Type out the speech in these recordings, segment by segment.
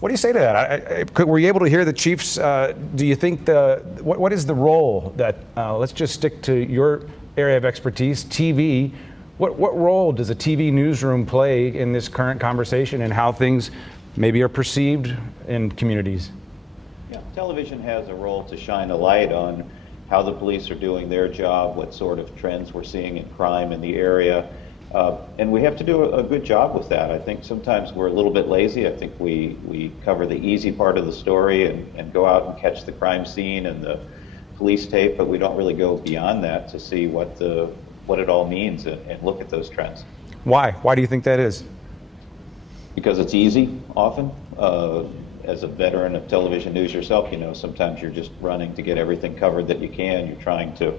What do you say to that? Were you able to hear the chiefs? Do you think what is the role that, let's just stick to your area of expertise, TV. What role does a TV newsroom play in this current conversation and how things maybe are perceived in communities? Yeah, television has a role to shine a light on how the police are doing their job, what sort of trends we're seeing in crime in the area. And we have to do a good job with that. I think sometimes we're a little bit lazy. I think we cover the easy part of the story and go out and catch the crime scene and the police tape, but we don't really go beyond that to see what it all means and look at those trends. Why? Why do you think that is? Because it's easy often. As a veteran of television news yourself, you know, sometimes you're just running to get everything covered that you can. You're trying to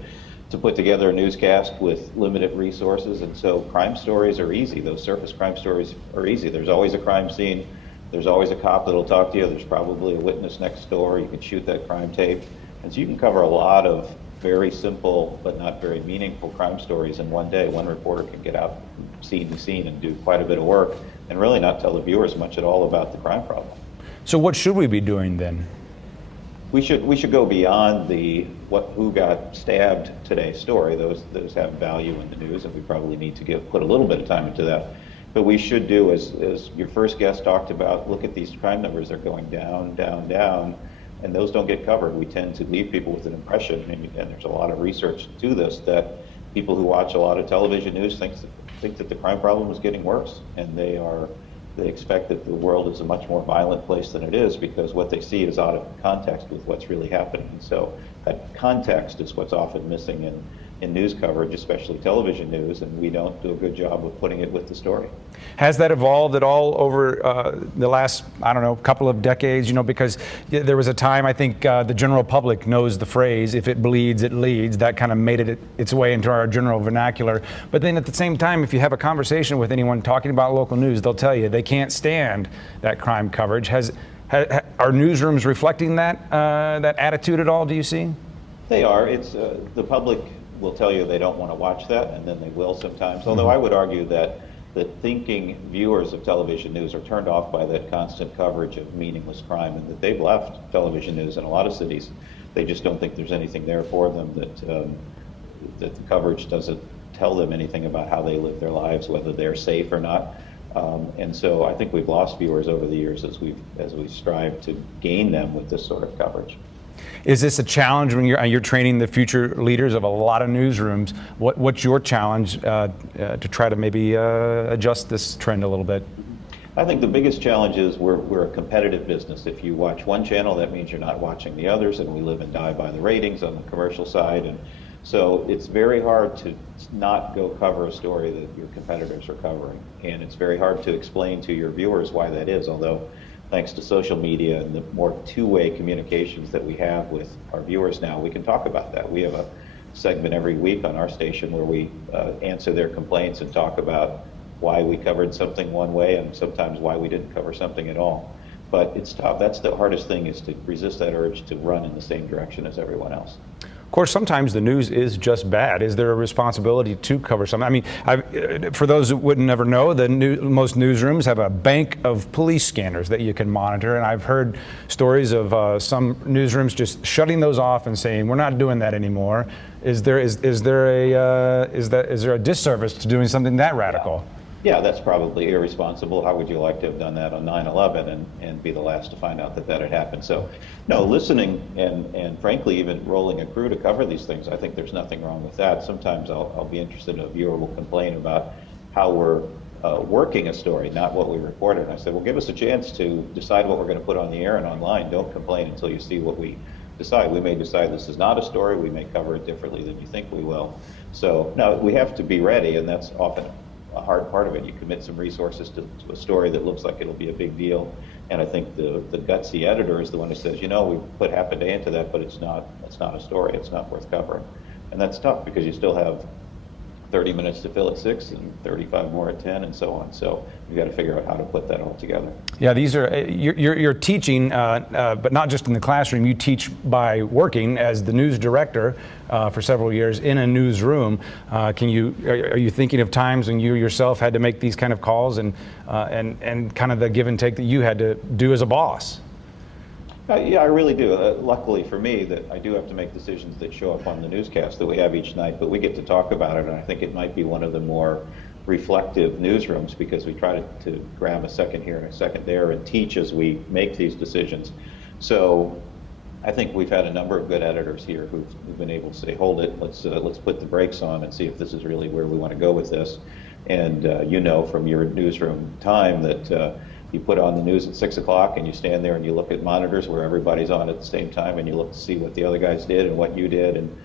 put together a newscast with limited resources, and so crime stories are easy. Those surface crime stories are easy. There's always a crime scene. There's always a cop that'll talk to you. There's probably a witness next door. You can shoot that crime tape. And so you can cover a lot of very simple but not very meaningful crime stories in one day. One reporter can get out scene to scene and do quite a bit of work and really not tell the viewers much at all about the crime problem. So what should we be doing then? We should go beyond the who got stabbed today story. Those have value in the news, and we probably need to put a little bit of time into that. But we should do, as your first guest talked about, look at these crime numbers. They're going down, down, down, and those don't get covered. We tend to leave people with an impression, and there's a lot of research to this, that people who watch a lot of television news think that the crime problem is getting worse, and they expect that the world is a much more violent place than it is because what they see is out of context with what's really happening. And so that context is what's often missing in news coverage, especially television news, and we don't do a good job of putting it with the story. Has that evolved at all over the last, I don't know, couple of decades? You know, because there was a time, I think the general public knows the phrase, if it bleeds, it leads. That kind of made its way into our general vernacular. But then at the same time, if you have a conversation with anyone talking about local news, they'll tell you they can't stand that crime coverage. Are newsrooms reflecting that attitude at all, do you see? They are. It's the public will tell you they don't want to watch that, and then they will sometimes. Although I would argue that the thinking viewers of television news are turned off by that constant coverage of meaningless crime, and that they've left television news in a lot of cities. They just don't think there's anything there for them, that the coverage doesn't tell them anything about how they live their lives, whether they're safe or not. And so I think we've lost viewers over the years as we strive to gain them with this sort of coverage. Is this a challenge when you're training the future leaders of a lot of newsrooms? What's your challenge to try to maybe adjust this trend a little bit? I think the biggest challenge is we're a competitive business. If you watch one channel, that means you're not watching the others, and we live and die by the ratings on the commercial side. And so it's very hard to not go cover a story that your competitors are covering. And it's very hard to explain to your viewers why that is, although thanks to social media and the more two-way communications that we have with our viewers now, we can talk about that. We have a segment every week on our station where we answer their complaints and talk about why we covered something one way and sometimes why we didn't cover something at all. But it's tough. That's the hardest thing, is to resist that urge to run in the same direction as everyone else. Of course, sometimes the news is just bad. Is there a responsibility to cover something? I mean, for those who wouldn't never know, most newsrooms have a bank of police scanners that you can monitor, and I've heard stories of some newsrooms just shutting those off and saying, "We're not doing that anymore." Is there a disservice to doing something that radical? Yeah, that's probably irresponsible. How would you like to have done that on 9/11 and be the last to find out that had happened? So, no, listening and frankly even rolling a crew to cover these things, I think there's nothing wrong with that. Sometimes I'll be interested in a viewer will complain about how we're working a story, not what we reported. And I said, well, give us a chance to decide what we're going to put on the air and online. Don't complain until you see what we decide. We may decide this is not a story. We may cover it differently than you think we will. So, no, we have to be ready, and that's often a hard part of it. You commit some resources to a story that looks like it'll be a big deal, and I think the gutsy editor is the one who says, you know, we put half a day into that, but it's not a story. It's not worth covering, and that's tough because you still have 30 minutes to fill at 6 and 35 more at 10 and so on. So we've got to figure out how to put that all together. Yeah, these are you're teaching, but not just in the classroom. You teach by working as the news director for several years in a newsroom. Are you thinking of times when you yourself had to make these kind of calls and kind of the give and take that you had to do as a boss? Yeah, I really do. Luckily for me, that I do have to make decisions that show up on the newscast that we have each night, but we get to talk about it, and I think it might be one of the more reflective newsrooms because we try to grab a second here and a second there and teach as we make these decisions. So I think we've had a number of good editors here who've been able to say, hold it, let's put the brakes on and see if this is really where we want to go with this. And you know from your newsroom time that you put on the news at 6 o'clock and you stand there and you look at monitors where everybody's on at the same time and you look to see what the other guys did and what you did. And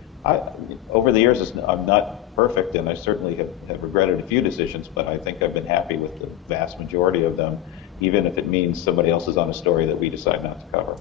over the years, I'm not perfect and I certainly have regretted a few decisions, but I think I've been happy with the vast majority of them, even if it means somebody else is on a story that we decide not to cover.